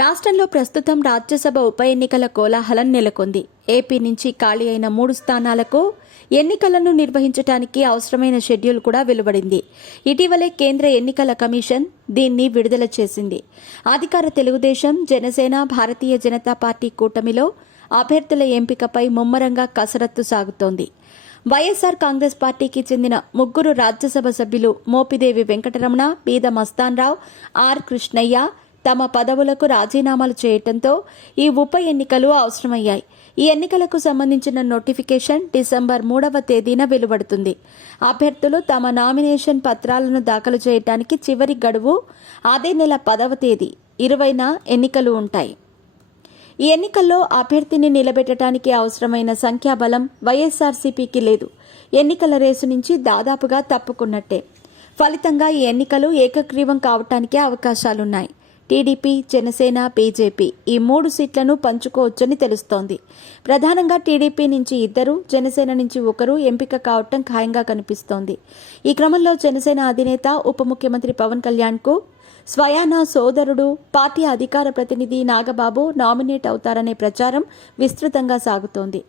రాష్ట్రంలో ప్రస్తుతం రాజ్యసభ ఉప ఎన్నికల కోలాహలం నెలకొంది. ఏపీ నుంచి ఖాళీ అయిన 3 స్థానాలకు ఎన్నికలను నిర్వహించడానికి అవసరమైన షెడ్యూల్ కూడా వెలువడింది. ఇటీవలే కేంద్ర ఎన్నికల కమిషన్ దీన్ని విడుదల చేసింది. అధికార తెలుగుదేశం, జనసేన, భారతీయ జనతా పార్టీ కూటమిలో అభ్యర్థుల ఎంపికపై ముమ్మరంగా కసరత్తు సాగుతోంది. వైఎస్ఆర్ కాంగ్రెస్ పార్టీకి చెందిన 3 రాజ్యసభ సభ్యులు మోపిదేవి వెంకటరమణ, బీద మస్తాన్రావు, ఆర్ కృష్ణయ్య తమ పదవులకు రాజీనామాలు చేయడంతో ఈ ఉప ఎన్నికలు అవసరమయ్యాయి. ఈ ఎన్నికలకు సంబంధించిన నోటిఫికేషన్ డిసెంబర్ 3వ తేదీన వెలువడుతుంది. అభ్యర్థులు తమ నామినేషన్ పత్రాలను దాఖలు చేయడానికి చివరి గడువు అదే నెల 10వ తేదీ 20న ఎన్నికలు ఉంటాయి. ఈ ఎన్నికల్లో అభ్యర్థిని నిలబెట్టడానికి అవసరమైన సంఖ్యాబలం వైఎస్ఆర్సీపీకి లేదు. ఎన్నికల రేసు నుంచి దాదాపుగా తప్పుకున్నట్టే. ఫలితంగా ఈ ఎన్నికలు ఏకగ్రీవం కావటానికే అవకాశాలున్నాయి. టీడీపీ, జనసేన, బీజేపీ ఈ 3 సీట్లను పంచుకోవచ్చని తెలుస్తోంది. ప్రధానంగా టీడీపీ నుంచి 2, జనసేన నుంచి 1 ఎంపిక కావటం ఖాయంగా కనిపిస్తోంది. ఈ క్రమంలో జనసేన అధినేత ఉప ముఖ్యమంత్రి పవన్ కళ్యాణ్కు స్వయానా సోదరుడు, పార్టీ అధికార ప్రతినిధి నాగబాబు నామినేట్ అవుతారనే ప్రచారం విస్తృతంగా సాగుతోంది.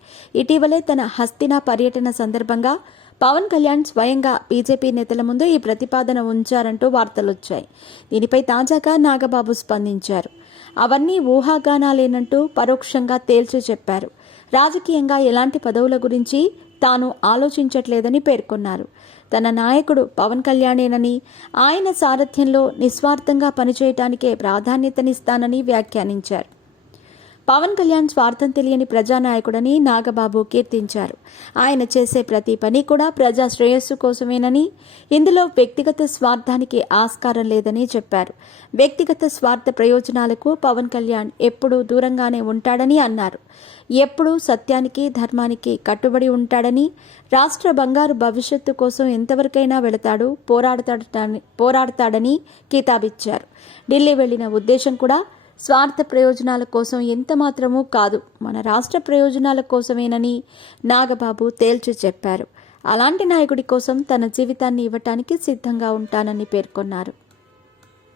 ఇటీవలే తన హస్తినా పర్యటన సందర్భంగా పవన్ కళ్యాణ్ స్వయంగా బీజేపీ నేతల ముందు ఈ ప్రతిపాదన ఉంచారంటూ వార్తలొచ్చాయి. దీనిపై తాజాగా నాగబాబు స్పందించారు. అవన్నీ ఊహాగానాలేనంటూ పరోక్షంగా తేల్చి చెప్పారు. రాజకీయంగా ఎలాంటి పదవుల గురించి తాను ఆలోచించట్లేదని పేర్కొన్నారు. తన నాయకుడు పవన్ కళ్యాణేనని, ఆయన సారథ్యంలో నిస్వార్థంగా పనిచేయటానికే ప్రాధాన్యతనిస్తానని వ్యాఖ్యానించారు. పవన్ కళ్యాణ్ స్వార్థం తెలియని ప్రజానాయకుడని నాగబాబు కీర్తించారు. ఆయన చేసే ప్రతి పని కూడా ప్రజా శ్రేయస్సు కోసమేనని, ఇందులో వ్యక్తిగత స్వార్థానికి ఆస్కారం లేదని చెప్పారు. వ్యక్తిగత స్వార్థ ప్రయోజనాలకు పవన్ కళ్యాణ్ ఎప్పుడూ దూరంగానే ఉంటాడని అన్నారు. ఎప్పుడూ సత్యానికి, ధర్మానికి కట్టుబడి ఉంటాడని, రాష్ట్ర బంగారు భవిష్యత్తు కోసం ఎంతవరకైనా వెళతాడు, పోరాడతాడని కితాబిచ్చారు. ఢిల్లీ వెళ్లిన ఉద్దేశం కూడా స్వార్థ ప్రయోజనాల కోసం ఎంత మాత్రమూ కాదు, మన రాష్ట్ర ప్రయోజనాల కోసమేనని నాగబాబు తేల్చి చెప్పారు. అలాంటి నాయకుడి కోసం తన జీవితాన్ని ఇవ్వటానికి సిద్ధంగా ఉంటానని పేర్కొన్నారు.